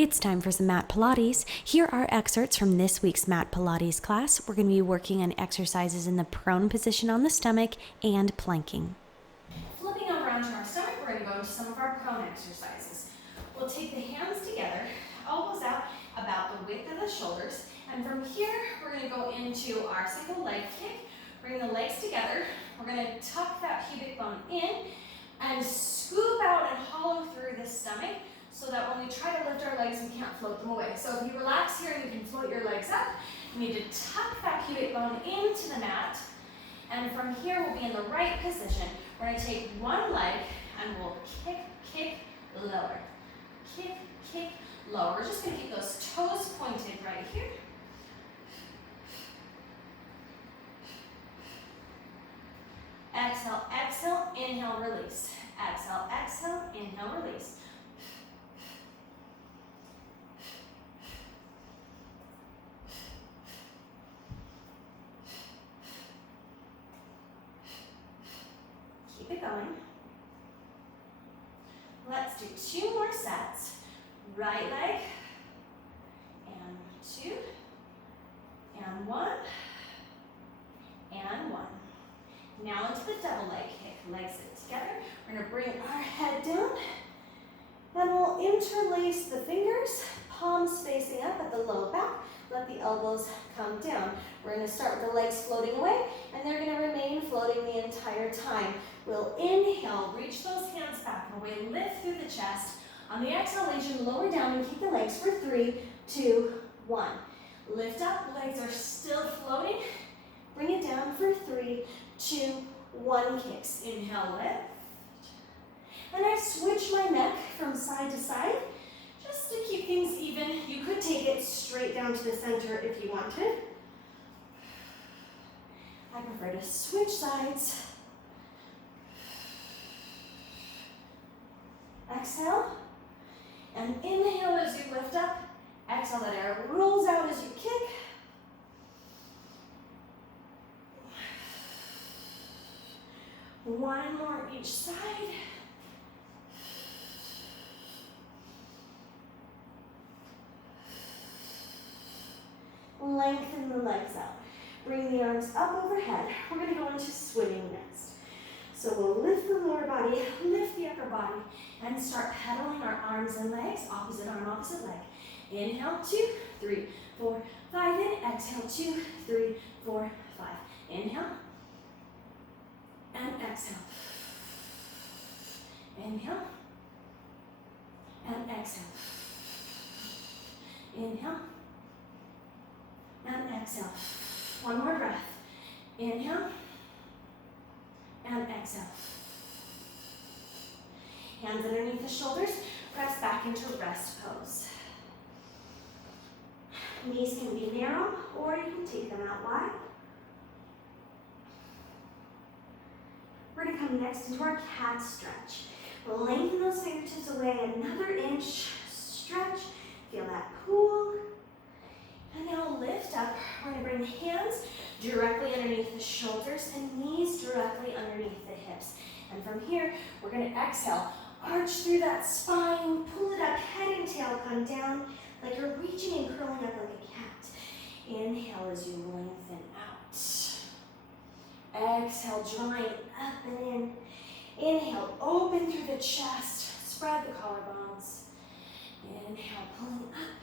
It's time for some Mat Pilates. Here are excerpts from this week's Mat Pilates class. We're going to be working on exercises in the prone position on the stomach and planking. Flipping over onto our stomach, we're going to go into some of our prone exercises. We'll take the hands together, elbows out about the width of the shoulders, and from here, we're going to go into our single leg kick. Bring the legs together. We're going to tuck that pubic bone in and scoop out and hollow through the stomach, so that when we try to lift our legs, we can't float them away. So if you relax here, you can float your legs up. You need to tuck that pubic bone into the mat. And from here, we'll be in the right position. We're going to take one leg and we'll kick, kick, lower. Kick, kick, lower. We're just going to keep those toes pointed right here. Exhale, exhale, inhale, release. Exhale, exhale, inhale, release. Keep it going. Let's do 2 more sets. Right leg, and 2, and 1, and 1. Now into the double leg kick. Legs sit together. We're going to bring our head down. Then we'll interlace the fingers, palms facing up at the low back. Let the elbows come down. We're going to start with the legs floating away, and they're going to remain floating the entire time. We'll inhale, reach those hands back and away, lift through the chest. On the exhalation, lower down and keep the legs for 3, 2, 1. Lift up, legs are still floating. Bring it down for 3, 2, 1 kicks. Inhale, lift. And I switch my neck from side to side just to keep things even. You could take it straight down to the center if you wanted. I prefer to switch sides. Exhale. And inhale as you lift up. Exhale, that air rolls out as you kick. One more each side. Lengthen the legs out. Bring the arms up overhead. We're going to go into swimming next. So we'll lift the lower body, lift the upper body, and start pedaling our arms and legs, opposite arm, opposite leg. Inhale, 2, 3, 4, 5 in. Exhale, 2, 3, 4, 5. Inhale. And exhale. Inhale. And exhale. Inhale. And exhale. One more breath. Inhale. And exhale. Hands underneath the shoulders. Press back into rest pose. Knees can be narrow, or you can take them out wide. We're going to come next into our cat stretch. We'll lengthen those fingertips away another inch. Stretch. Feel that pull. And now lift up. We're going to bring hands directly underneath the shoulders and knees directly underneath the hips. And from here, we're going to exhale. Arch through that spine. Pull it up. Head and tail come down like you're reaching and curling up like a cat. Inhale as you lengthen out. Exhale, drawing up and in. Inhale, open through the chest. Spread the collarbones. Inhale, pulling up.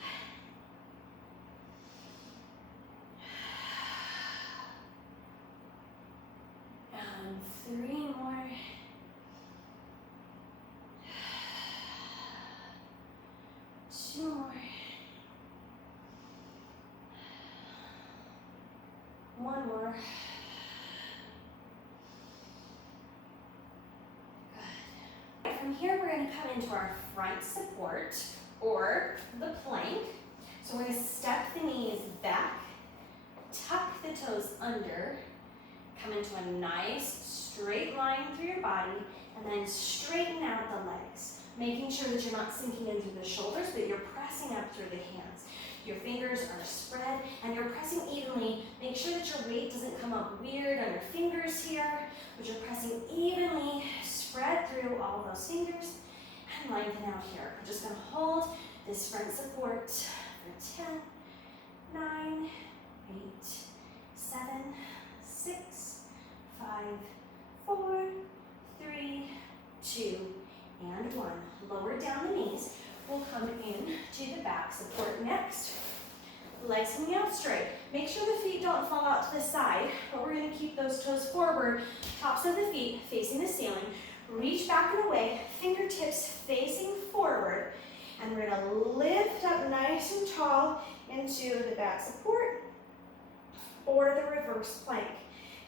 And 3 more. 2 more. 1 more. Good. From here, we're going to come into our front support, or the plank. So we're going to step the knees back, tuck the toes under, come into a nice straight line through your body, and then straighten out the legs, making sure that you're not sinking in through the shoulders, but you're pressing up through the hands. Your fingers are spread, and you're pressing evenly. Make sure that your weight doesn't come up weird on your fingers here, but you're pressing evenly. Spread through all those fingers, and lengthen out here. We're just going to hold this front support for 10, 9, 8, 7, 6, 5, 4, 3, 2, and 1. Lower down the knees. We'll come in to the back support next. Legs coming out straight. Make sure the feet don't fall out to the side, but we're going to keep those toes forward, tops of the feet facing the ceiling. Reach back and away, fingertips facing forward, and we're going to lift up nice and tall into the back support or the reverse plank.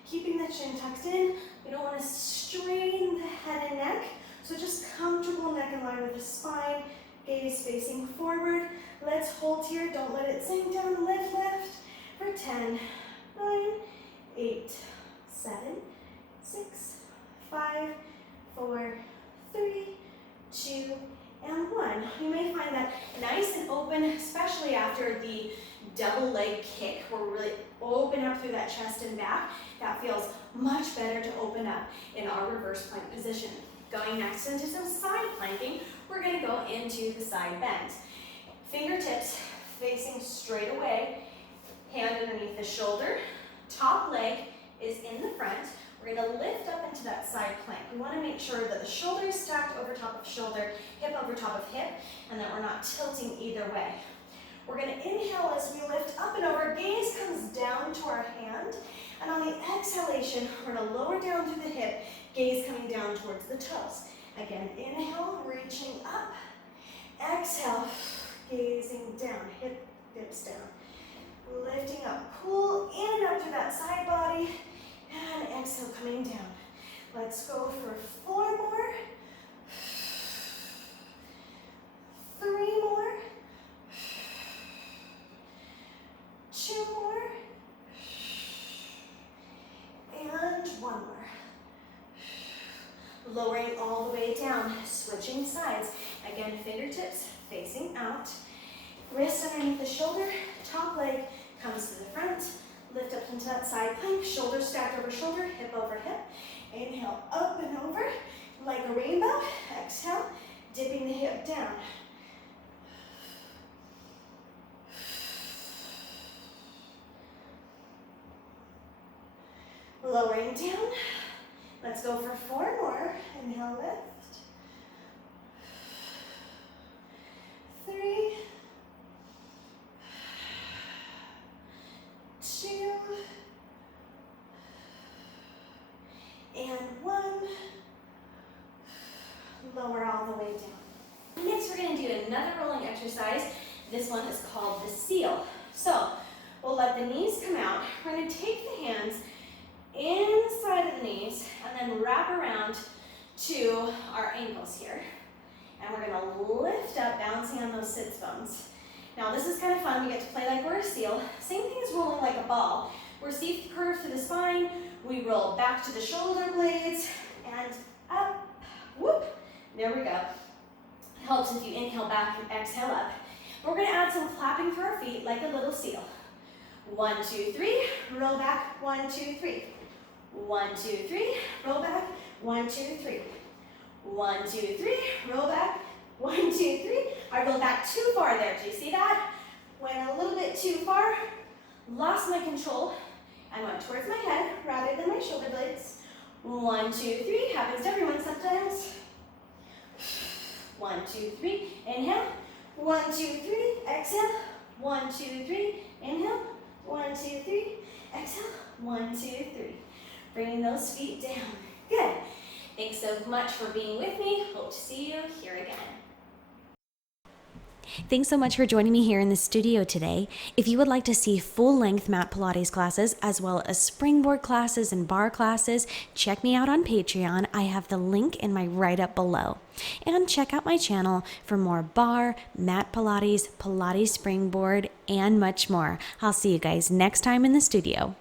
Keeping the chin tucked in. We don't want to strain the head and neck, so just comfortable neck in line with the spine, gaze facing forward. Let's hold here, don't let it sink down, lift, lift, for 10, 9, 8, 7, 6, 5, 4, 3, 2, and 1. You may find that nice and open, especially after the double leg kick, where we really open up through that chest and back. That feels much better to open up in our reverse plank position. Going next into some side planking, we're going to go into the side bend. Fingertips facing straight away, hand underneath the shoulder, top leg is in the front. We're going to lift up into that side plank. We want to make sure that the shoulder is stacked over top of shoulder, hip over top of hip, and that we're not tilting either way. We're going to inhale as we lift up and over, gaze comes down to our hand, and on the exhalation, we're going to lower down through the hip, gaze coming down towards the toes. Again, inhale, reaching up, exhale, gazing down, hips down, lifting up, pull in and up through that side body, and exhale, coming down. Let's go for 4 more, 3 more, 2 more, and 1 more. Lowering all the way down, switching sides. Again, fingertips facing out. Wrist underneath the shoulder, top leg comes to the front. Lift up into that side plank, shoulders stacked over shoulder, hip over hip. Inhale, up and over, like a rainbow. Exhale, dipping the hip down. Lowering down. Let's go for 4 more. Inhale, lift. 3, 2, and 1. Lower all the way down. Next, we're going to do another rolling exercise. This one is called the seal. So, we'll let the knees come out. We're going to take the hands inside of the knees and then wrap around to our ankles here. And we're going to lift up, bouncing on those sits bones. Now this is kind of fun. We get to play like we're a seal. Same thing as rolling like a ball. We're seated curved through the spine. We roll back to the shoulder blades and up. Whoop. There we go. It helps if you inhale back and exhale up. We're going to add some clapping for our feet like a little seal. 1, 2, 3. Roll back. 1, 2, 3. 1, 2, 3. Roll back. 1, 2, 3. 1, 2, 3. Roll back. 1, 2, 3. I rolled back too far there. Do you see that? Went a little bit too far. Lost my control. I went towards my head rather than my shoulder blades. 1, 2, 3. Happens to everyone sometimes. 1, 2, 3. Inhale. 1, 2, 3. Exhale. 1, 2, 3. Inhale. 1, 2, 3. Exhale. 1, 2, 3. Bringing those feet down. Good. Thanks so much for being with me. Hope to see you here again. Thanks so much for joining me here in the studio today. If you would like to see full-length Mat Pilates classes, as well as springboard classes and barre classes, check me out on Patreon. I have the link in my write-up below. And check out my channel for more barre, Mat Pilates, Pilates springboard, and much more. I'll see you guys next time in the studio.